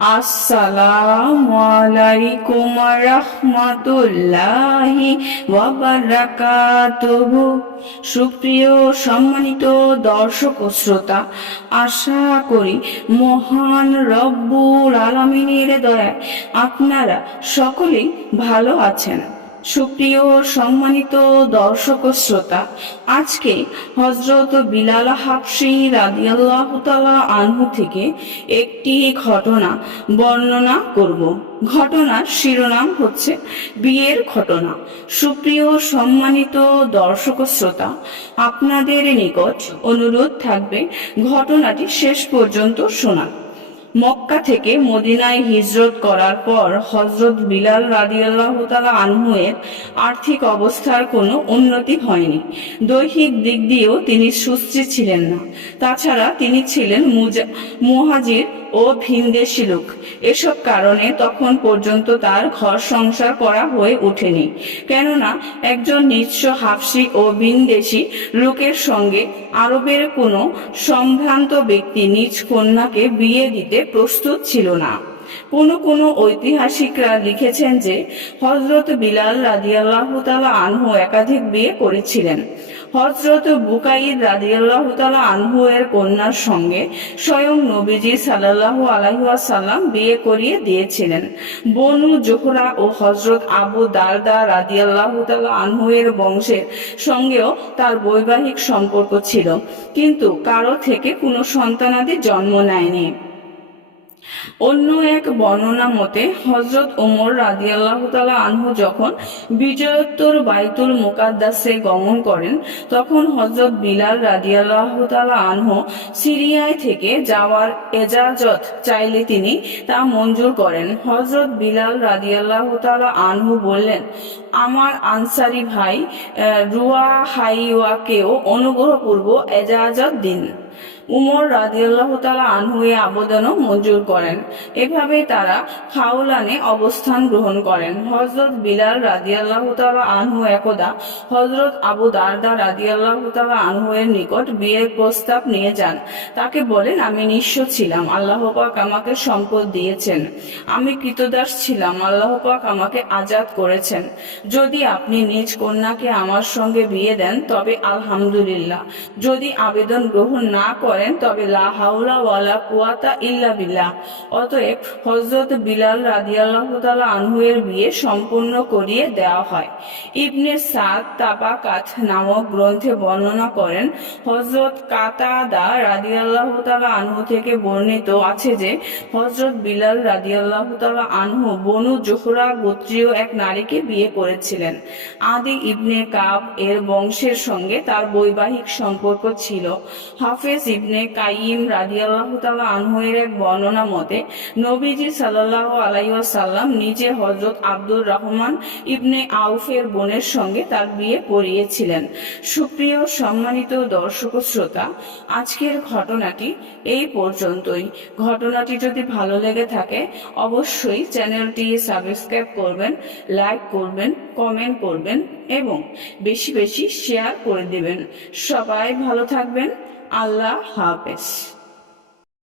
আসসালামু আলাইকুম রহমতুল্লাহি ওয়াবারাকাতুহু সুপ্রিয় সম্মানিত দর্শক ও শ্রোতা, আশা করি মহান রব্বুল আলমিনের দয়ায় আপনারা সকলেই ভালো আছেন। সুপ্রিয় সম্মানিত দর্শক শ্রোতা, আজকে হজরত বিলাল হাফসি রাদিয়াল্লাহ তালা আনহু থেকে একটি ঘটনা বর্ণনা করব। ঘটনার শিরোনাম হচ্ছে বিয়ের ঘটনা। সুপ্রিয় সম্মানিত দর্শক শ্রোতা, আপনাদের নিকট অনুরোধ থাকবে ঘটনাটি শেষ পর্যন্ত শোনা মক্কা থেকে মদিনায় হিজরত করার পর হজরত বিলাল রাদিয়াল্লাহ তালা আনহুয়ের আর্থিক অবস্থার কোনো উন্নতি হয়নি। দৈহিক দিক দিয়েও তিনি সুস্থির ছিলেন না। তাছাড়া তিনি ছিলেন মুজা- মুহাজির ও ভিনদেশি লোক এসব কারণে তখন পর্যন্ত তার ঘর সংসার করা হয়ে ওঠেনি। কেননা, একজন নিঃস্ব হাফসি ও ভিনদেশি লোকের সঙ্গে আরবের কোনো সম্ভ্রান্ত ব্যক্তি নিজ কন্যাকে বিয়ে দিতে প্রস্তুত ছিল না। কোনো কোনো ঐতিহাসিকরা লিখেছেন যে হজরত বিলাল রাদিয়াল্লাহ তালা আনহু একাধিক বিয়ে করেছিলেন। হজরত বুকাইর রাদিয়াল্লাহ তালা আনহু এর কন্যার সঙ্গে স্বয়ং নবীজি সাল্লাহ আলাইসাল্লাম বিয়ে করিয়ে দিয়েছিলেন। বনু জোহরা ও হজরত আবু দারদা রাদিয়াল্লাহ তালা আনহু এর বংশের সঙ্গেও তার বৈবাহিক সম্পর্ক ছিল, কিন্তু কারও থেকে কোনো সন্তানাদি জন্ম নেয়নি। অন্য এক বর্ণনা মতে হজরত ওমর রাদিয়াল্লাহ তালা আনহু যখন বিজয়োত্তর বাইতুল মুকাদ্দাসে গমন করেন, তখন হজরত বিলাল রাদিয়াল্লাহ তালা আনহু সিরিয়ায় থেকে যাওয়ার এজাজত চাইলে তিনি তা মঞ্জুর করেন। হজরত বিলাল রাদিয়াল্লাহ তালা আনহু বললেন, আমার আনসারি ভাই রুয়া হাইওয়াকেও অনুগ্রহপূর্বক এজাজত দিন। উমর রাদিয়াল্লাহ তালা আনহু এ আবেদনও মঞ্জুর করেন। এভাবে তারা খাউলানে অবস্থান গ্রহণ করেন। হজরত বিলাল রাদিয়াল্লাহ তালা আনহু একদা হজরত আবু দারদা রাদিয়াল্লাহ তালা আনহু এর নিকট বিয়ের প্রস্তাব নিয়ে যান। তাকে বলেন, আমি নিঃস্ব ছিলাম। আল্লাহ পাক আমাকে সম্পদ দিয়েছেন। আমি কৃতদাস ছিলাম। আল্লাহ পাক আমাকে আজাদ করেছেন। যদি আপনি নিজ কন্যাকে আমার সঙ্গে বিয়ে দেন, তবে আলহামদুলিল্লাহ। যদি আবেদন গ্রহণ না করেন, তবে অতএব হজরত বিলাল বিয়ে সম্পূর্ণ করিয়ে দেওয়া হয়। ইবনে সাদ নামক গ্রন্থে বর্ণনা করেন হজরত কাতাদা আনহু থেকে বর্ণিত আছে যে হজরত বিলাল রাদিয়াল্লাহু তাআলা আনহু বনু জোহরা গোত্রীয় এক নারীকে বিয়ে করেছিলেন। আদি ইবনে কাব এর বংশের সঙ্গে তার বৈবাহিক সম্পর্ক ছিল। হাফেজ ইবনে কাইম রাদিয়াল্লাহু তাআলা আনহু এর এক বর্ণনা মতে, নবীজি সাল্লাল্লাহু আলাইহি ওয়াসাল্লাম নিজে হযরত আব্দুর রহমান ইবনে আউফের বোনের সঙ্গে তার বিয়ে পড়িয়েছিলেন সুপ্রিয় সম্মানিত দর্শক শ্রোতা, আজকের ঘটনাটি এই পর্যন্তই। ঘটনাটি যদি ভালো লেগে থাকে, অবশ্যই চ্যানেলটি সাবস্ক্রাইব করবেন, লাইক করবেন, কমেন্ট করবেন। এবং বেশি বেশি শেয়ার করে দেবেন। সবাই ভালো থাকবেন। আল্লাহ হাফেজ।